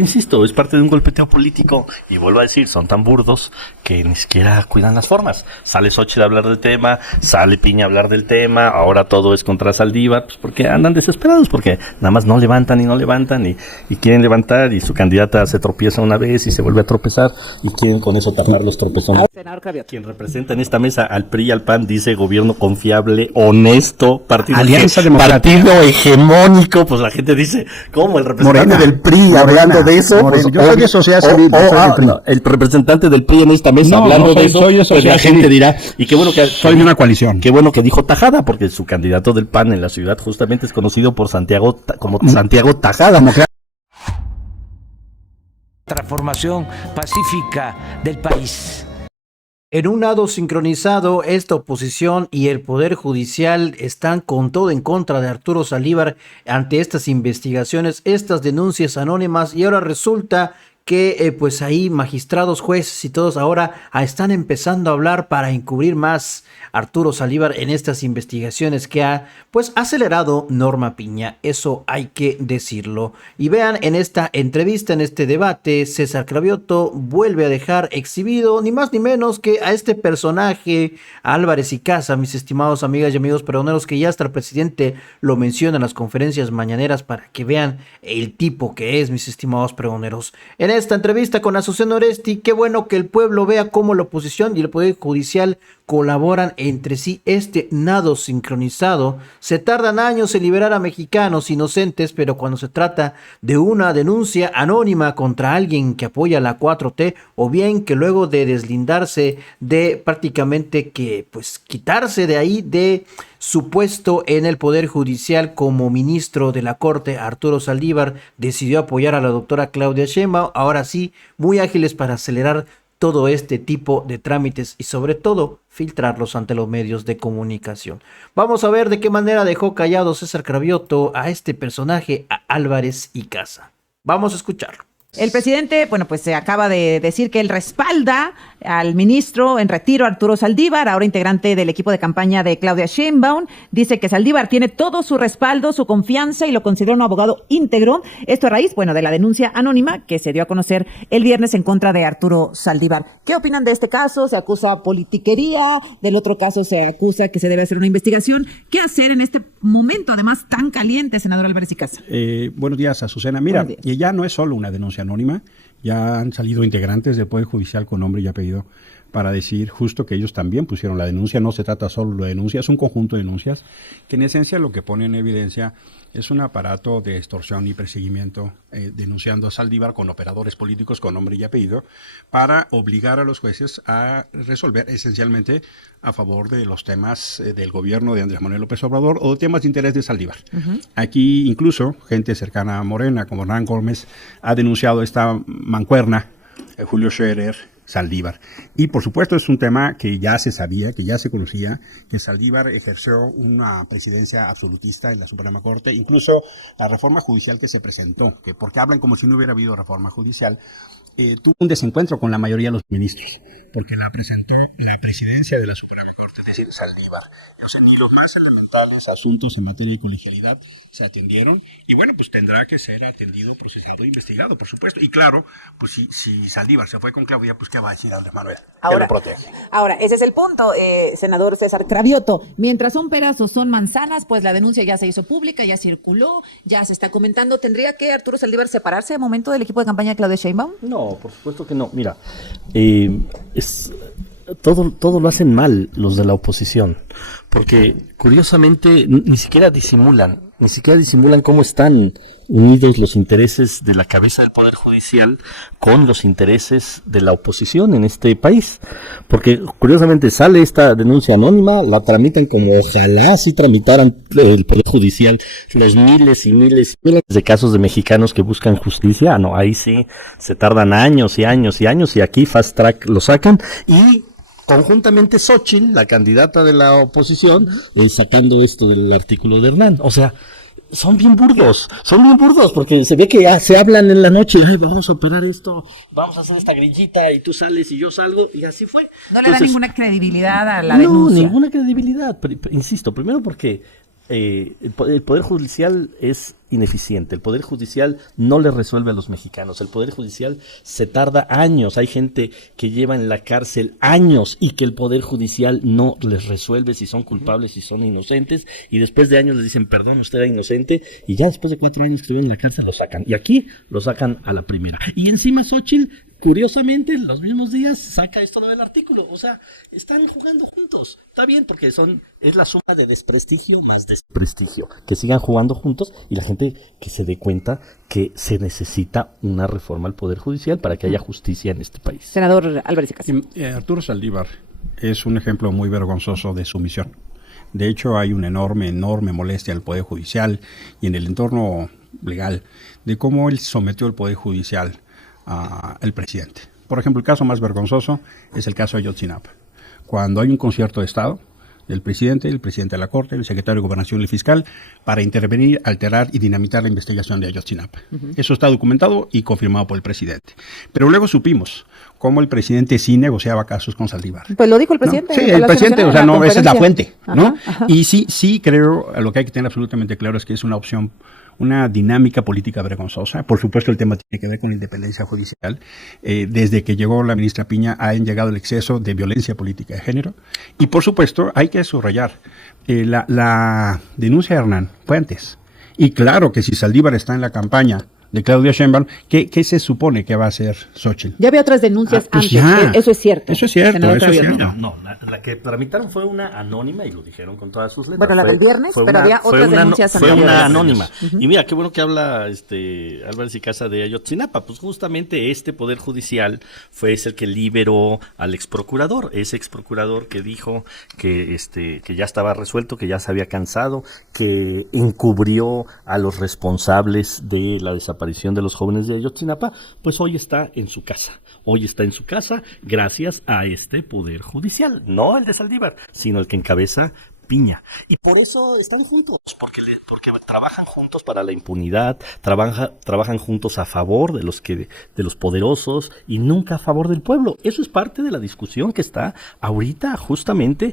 Insisto, es parte de un golpeteo político y vuelvo a decir, son tan burdos que ni siquiera cuidan las formas. Sale Xóchitl a hablar del tema, sale Piña a hablar del tema, ahora todo es contra Saldívar, pues porque andan desesperados, porque nada más no levantan y quieren levantar y su candidata se tropieza una vez y se vuelve a tropezar y quieren con eso tapar los tropezones. Quien representa en esta mesa al PRI y al PAN dice gobierno confiable, honesto, partido hegemónico, pues la gente dice, ¿cómo el representante del PRI hablando de eso? Morena, Pues, yo soy de sociedad civil, no, el representante del PRI en esta mesa hablando de eso, pues la gente dirá, y qué bueno que soy de una coalición. Qué bueno que dijo Tajada, porque su candidato del PAN en la ciudad justamente es conocido por Santiago como Santiago Tajada. Transformación pacífica del país. En un nado sincronizado, esta oposición y el Poder Judicial están con todo en contra de Arturo Saldívar ante estas investigaciones, estas denuncias anónimas, y ahora resulta que pues ahí magistrados, jueces y todos ahora están empezando a hablar para encubrir más a Arturo Saldívar en estas investigaciones que ha pues acelerado Norma Piña, eso hay que decirlo. Y vean, en esta entrevista, en este debate, César Cravioto vuelve a dejar exhibido ni más ni menos que a este personaje, Álvarez y Casa, mis estimados amigas y amigos peroneros, que ya hasta el presidente lo menciona en las conferencias mañaneras para que vean el tipo que es, mis estimados peroneros. En esta entrevista con Azucena Oresti, qué bueno que el pueblo vea cómo la oposición y el Poder Judicial colaboran entre sí. Este nado sincronizado, se tardan años en liberar a mexicanos inocentes, pero cuando se trata de una denuncia anónima contra alguien que apoya la 4T, o bien que luego de deslindarse de prácticamente que pues quitarse de ahí de su puesto en el Poder Judicial como ministro de la Corte, Arturo Saldívar decidió apoyar a la doctora Claudia Sheinbaum. Ahora sí, muy ágiles para acelerar todo este tipo de trámites y sobre todo filtrarlos ante los medios de comunicación. Vamos a ver de qué manera dejó callado César Cravioto a este personaje, a Álvarez y Casa. Vamos a escucharlo. El presidente, bueno, pues se acaba de decir que él respalda al ministro en retiro, Arturo Saldívar, ahora integrante del equipo de campaña de Claudia Sheinbaum. Dice que Saldívar tiene todo su respaldo, su confianza y lo considera un abogado íntegro. Esto a raíz, bueno, de la denuncia anónima que se dio a conocer el viernes en contra de Arturo Saldívar. ¿Qué opinan de este caso? Se acusa politiquería, del otro caso se acusa que se debe hacer una investigación. ¿Qué hacer en este momento, además tan caliente, senador Álvarez y Casa? Buenos días, Azucena. Mira, y ya no es solo una denuncia anónima, ya han salido integrantes del Poder Judicial con nombre y apellido para decir justo que ellos también pusieron la denuncia. No se trata solo de denuncias, es un conjunto de denuncias que en esencia lo que pone en evidencia es un aparato de extorsión y perseguimiento denunciando a Saldívar con operadores políticos con nombre y apellido para obligar a los jueces a resolver esencialmente a favor de los temas del gobierno de Andrés Manuel López Obrador o temas de interés de Saldívar. Aquí incluso gente cercana a Morena como Hernán Gómez ha denunciado esta mancuerna, Julio Scherer, Saldívar. Y por supuesto es un tema que ya se sabía, que ya se conocía, que Saldívar ejerció una presidencia absolutista en la Suprema Corte, incluso la reforma judicial que se presentó, que porque hablan como si no hubiera habido reforma judicial, tuvo un desencuentro con la mayoría de los ministros, porque la presentó la presidencia de la Suprema Corte, es decir, Saldívar. O sea, ni los más elementales asuntos en materia de colegialidad se atendieron y bueno, pues tendrá que ser atendido, procesado e investigado, por supuesto. Y claro, pues si Saldívar se fue con Claudia, pues ¿qué va a decir Andrés Manuel? Que lo protege. Ahora, ese es el punto, senador César Cravioto. Mientras son peras o son manzanas, pues la denuncia ya se hizo pública, ya circuló, ya se está comentando. ¿Tendría que Arturo Saldívar separarse de momento del equipo de campaña de Claudia Sheinbaum? No, por supuesto que no. Mira, todo lo hacen mal los de la oposición, porque curiosamente ni siquiera disimulan cómo están unidos los intereses de la cabeza del Poder Judicial con los intereses de la oposición en este país, porque curiosamente sale esta denuncia anónima, la tramitan como ojalá si tramitaran el Poder Judicial los miles y miles de casos de mexicanos que buscan justicia. No, ahí sí se tardan años y años y años, y aquí fast track lo sacan, y conjuntamente Xóchitl, la candidata de la oposición, sacando esto del artículo de Hernán. O sea, son bien burdos, porque se ve que ya se hablan en la noche, ay, vamos a operar esto, vamos a hacer esta grillita, y tú sales y yo salgo, y así fue. No le da ninguna credibilidad a la denuncia. No, ninguna credibilidad, insisto, primero porque el Poder Judicial es ineficiente, el Poder Judicial no le resuelve a los mexicanos, el Poder Judicial se tarda años, hay gente que lleva en la cárcel años y que el Poder Judicial no les resuelve si son culpables, si son inocentes, y después de años les dicen, perdón, usted era inocente, y ya después de 4 años que estuvieron en la cárcel lo sacan, y aquí lo sacan a la primera. Y encima Xóchitl, curiosamente, en los mismos días saca esto del artículo. O sea, están jugando juntos. Está bien, porque es la suma de desprestigio más desprestigio. Que sigan jugando juntos y la gente que se dé cuenta que se necesita una reforma al Poder Judicial para que haya justicia en este país. Senador Álvarez y Casa. Arturo Saldívar es un ejemplo muy vergonzoso de sumisión. De hecho, hay una enorme molestia al Poder Judicial y en el entorno legal de cómo él sometió el Poder Judicial al presidente. Por ejemplo, el caso más vergonzoso es el caso de Ayotzinapa. Cuando hay un concierto de Estado del presidente, el presidente de la Corte, el secretario de Gobernación y el fiscal, para intervenir, alterar y dinamitar la investigación de Ayotzinapa. Eso está documentado y confirmado por el presidente. Pero luego supimos cómo el presidente sí negociaba casos con Saldívar. Pues lo dijo el presidente. Sí, el presidente, o sea, no, esa es la fuente, ¿no? Ajá. Y sí creo, lo que hay que tener absolutamente claro es que es una opción, una dinámica política vergonzosa. Por supuesto, el tema tiene que ver con la independencia judicial. Desde que llegó la ministra Piña, ha llegado el exceso de violencia política de género. Y por supuesto, hay que subrayar, la denuncia de Hernán fue antes. Y claro que si Saldívar está en la campaña de Claudia Sheinbaum, ¿qué se supone que va a hacer Xóchitl? Ya había otras denuncias pues antes. ya. Eso es cierto. Eso es cierto, Senador eso es Claudio. cierto. No, la que tramitaron fue una anónima y lo dijeron con todas sus letras. Bueno, la del viernes, pero había fue otras una, denuncias fue anteriores. una anónima. Y mira, qué bueno que habla Álvarez y Casa de Ayotzinapa. Pues justamente este Poder Judicial es el que liberó al exprocurador. Ese exprocurador que dijo que ya estaba resuelto, que ya se había cansado, que encubrió a los responsables de la desaparición de los jóvenes de Ayotzinapa, pues hoy está en su casa. Hoy está en su casa gracias a este Poder Judicial. No el de Saldívar, sino el que encabeza Piña. Y por eso están juntos, porque trabajan juntos para la impunidad, trabajan juntos a favor de los poderosos y nunca a favor del pueblo. Eso es parte de la discusión que está ahorita justamente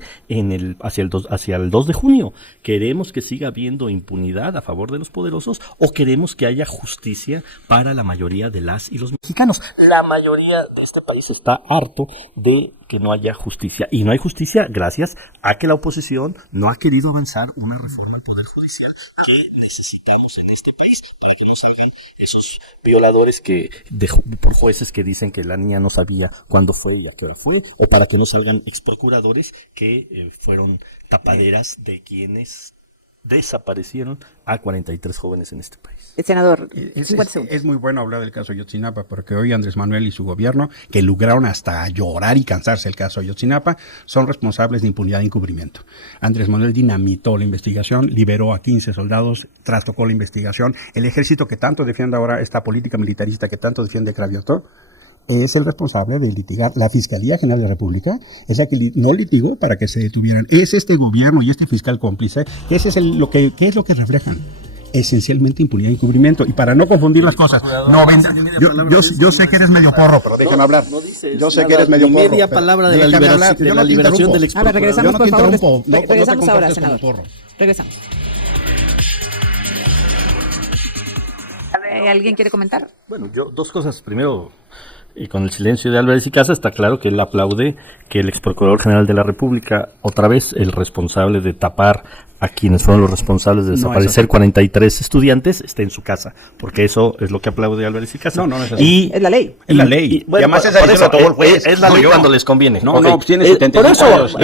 hacia el 2 de junio. ¿Queremos que siga habiendo impunidad a favor de los poderosos o queremos que haya justicia para la mayoría de las y los mexicanos? La mayoría de este país está harto de que no haya justicia. Y no hay justicia gracias a que la oposición no ha querido avanzar una reforma al Poder Judicial que necesitamos en este país para que no salgan esos violadores por jueces que dicen que la niña no sabía cuándo fue y a qué hora fue, o para que no salgan exprocuradores que fueron tapaderas de quienes desaparecieron a 43 jóvenes en este país. Senador, es muy bueno hablar del caso Ayotzinapa, porque hoy Andrés Manuel y su gobierno, que lograron hasta llorar y cansarse el caso Ayotzinapa, son responsables de impunidad e encubrimiento. Andrés Manuel dinamitó la investigación, liberó a 15 soldados, trastocó la investigación. El ejército que tanto defiende ahora, esta política militarista que tanto defiende Cravioto, es el responsable de litigar. La Fiscalía General de la República es la que no litigó para que se detuvieran. Es este gobierno y este fiscal cómplice, que ese es ¿qué es lo que reflejan? Esencialmente impunidad y encubrimiento. Y para no confundir las cosas, yo sé que eres medio porro, pero déjame hablar. Yo sé que eres medio porro. Media palabra de la liberación del exprocurador. A ver, regresamos, yo no por te favor. interrumpo. No Regresamos te ahora, comportes como senador. porro. Regresamos. ¿Alguien quiere comentar? Bueno, dos cosas. Primero, con el silencio de Álvarez y Casa, está claro que él aplaude que el exprocurador general de la República, otra vez el responsable de tapar a quienes fueron los responsables de desaparecer 43 estudiantes, esté en su casa, porque eso es lo que aplaude Álvarez y Casa. No es así. Es la ley. Es la ley. Bueno, además por eso, es la ley cuando les conviene. No, tiene 75 por eso, años.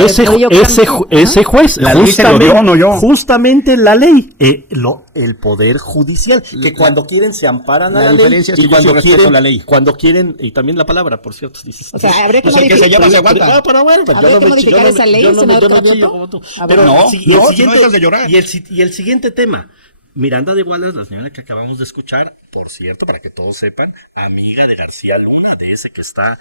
ese juez, la ley se lo dio, no yo. Justamente la ley, el Poder Judicial, que cuando quieren se amparan a la ley, diferencia es que y yo sí respeto la ley. cuando quieren, y también la palabra, por cierto, dices, O sea, habría que Pues el que se llama se aguanta. pero bueno, pues Habría que modificar esa ley, senador Cravioto. chillo como tú. A ver. Pero No, y el no, siguiente, no dejas de llorar. y el siguiente tema, Miranda de Wallace, la señora que acabamos de escuchar, por cierto, para que todos sepan, amiga de García Luna, de ese que está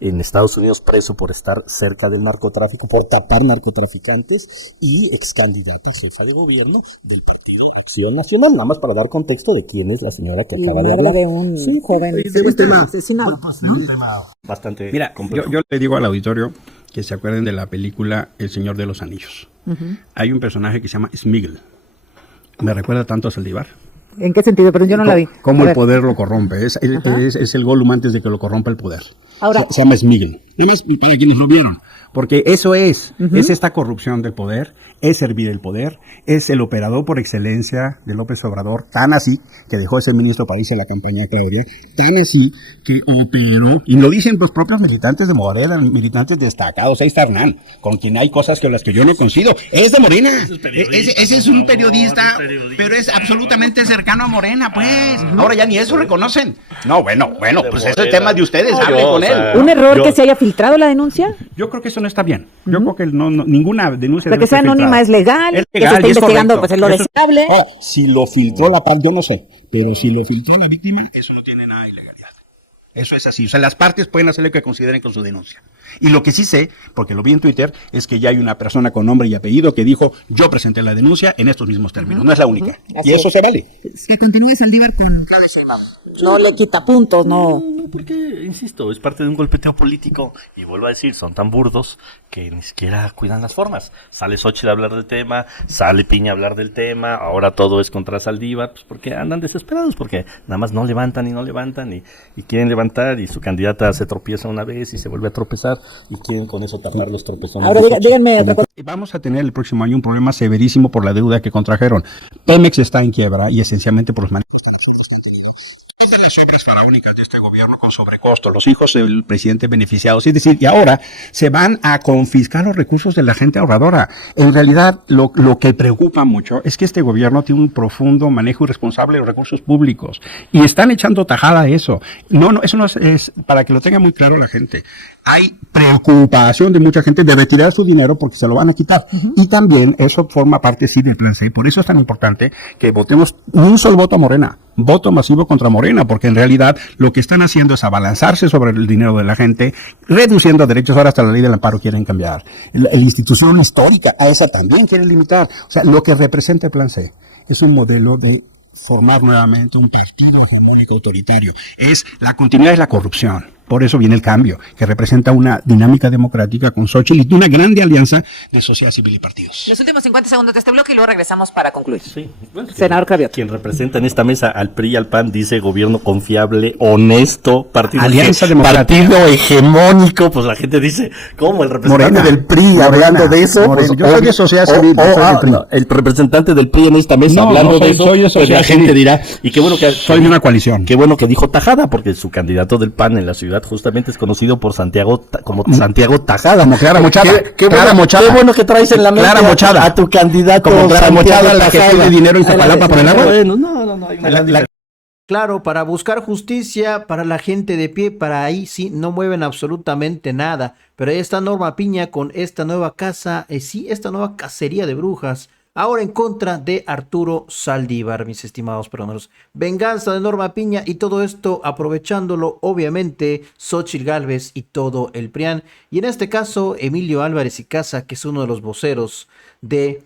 en Estados Unidos preso por estar cerca del narcotráfico, por tapar narcotraficantes, y ex candidata a jefa de gobierno del Partido de Acción Nacional, nada más para dar contexto de quién es la señora que acaba de hablar. de un joven un tema asesinado. Bastante Mira, complejo. yo le digo al auditorio que se acuerden de la película El Señor de los Anillos. Hay un personaje que se llama Sméagol. Me recuerda tanto a Saldívar. ¿En qué sentido? Pero yo no la vi. Cómo el poder lo corrompe. Es el Gollum antes de que lo corrompa el poder. Ahora, se llama Sméagol. Para quienes lo vieron. Porque eso es esta corrupción del poder, es servir el poder, es el operador por excelencia de López Obrador, tan así que dejó de ser ministro para irse a la campaña de Claudia, tan así que operó, y lo dicen los propios militantes de Morena, militantes destacados. Ahí está Hernán, con quien hay cosas que las que yo no coincido, es de Morena, ese es un periodista, pero es absolutamente cercano a Morena, pues. Ahora ya ni eso reconocen. No, bueno, pues ese tema de ustedes, hable con él. ¿un error que se haya filtrado la denuncia? Yo creo que eso no está bien. Yo creo que ninguna denuncia... Porque sea anónima es legal, que se esté investigando, pues es lo deseable. Si lo filtró la parte, yo no sé, pero si lo filtró la víctima, eso no tiene nada de ilegalidad. Eso es así. O sea, las partes pueden hacer lo que consideren con su denuncia. Y lo que sí sé, porque lo vi en Twitter, es que ya hay una persona con nombre y apellido que dijo, yo presenté la denuncia en estos mismos términos. No es la única. Y eso se vale. Que continúe Saldívar con Claudia Sheinbaum. No le quita puntos, no. No, porque, insisto, es parte de un golpeteo político. Y vuelvo a decir, son tan burdos que ni siquiera cuidan las formas. Sale Xochitl a hablar del tema, sale Piña a hablar del tema, ahora todo es contra Saldívar, pues porque andan desesperados, porque nada más no levantan y quieren levantar, y su candidata se tropieza una vez y se vuelve a tropezar, y quieren con eso tapar los tropezones. Ahora díganme otra cosa. Vamos a tener el próximo año un problema severísimo por la deuda que contrajeron. Pemex está en quiebra y esencialmente por los manejos. Es de las obras faraónicas de este gobierno con sobrecosto, los hijos del presidente beneficiados, es decir, y ahora se van a confiscar los recursos de la gente ahorradora. En realidad, lo que preocupa mucho es que este gobierno tiene un profundo manejo irresponsable de los recursos públicos y están echando tajada a eso. No, eso no es para que lo tenga muy claro la gente. Hay preocupación de mucha gente de retirar su dinero porque se lo van a quitar. Y también eso forma parte, sí, del plan C. Por eso es tan importante que votemos un solo voto a Morena, voto masivo contra Morena, porque en realidad lo que están haciendo es abalanzarse sobre el dinero de la gente, reduciendo derechos. Ahora hasta la ley del amparo quieren cambiar. La institución histórica, a esa también quieren limitar. O sea, lo que representa el plan C es un modelo de formar nuevamente un partido hegemónico autoritario. La continuidad es la corrupción. Por eso viene el cambio, que representa una dinámica democrática con Xochitl y una grande alianza de sociedad civil y partidos. Los últimos 50 segundos de este bloque y luego regresamos para concluir. Sí, bueno, Senador Carriot. Quien representa en esta mesa al PRI y al PAN dice gobierno confiable, honesto, partido hegemónico, pues la gente dice, ¿cómo el representante del PRI hablando de eso? Pues, yo soy de sociedad civil, soy del PRI. No, el representante del PRI en esta mesa hablando de eso, pues la gente dirá, y qué bueno que soy de una coalición. Qué bueno que dijo Tajada, porque su candidato del PAN en la ciudad justamente es conocido por Santiago como Santiago Tajada. Como Clara Mochada. Qué bueno que traes en la mente Clara Mochada. a tu candidato como Clara Mochada, la que Tajada. pide dinero en Zapalapa por el agua. Bueno, no, hay una gran diferencia. Claro, para buscar justicia para la gente de pie, para ahí sí no mueven absolutamente nada. Pero ahí está Norma Piña con esta nueva casa, esta nueva cacería de brujas. Ahora en contra de Arturo Saldívar, mis estimados peroneros. Venganza de Norma Piña y todo esto aprovechándolo, obviamente, Xóchitl Gálvez y todo el PRIAN. Y en este caso, Emilio Álvarez y Casa, que es uno de los voceros de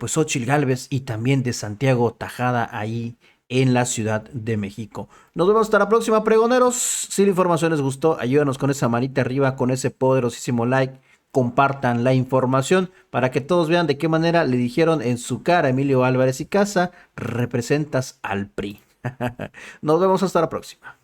pues Xóchitl Gálvez y también de Santiago Tajada ahí en la Ciudad de México. Nos vemos hasta la próxima, pregoneros. Si la información les gustó, ayúdanos con esa manita arriba, con ese poderosísimo like. Compartan la información para que todos vean de qué manera le dijeron en su cara a Emilio Álvarez y Casa, representas al PRI. Nos vemos hasta la próxima.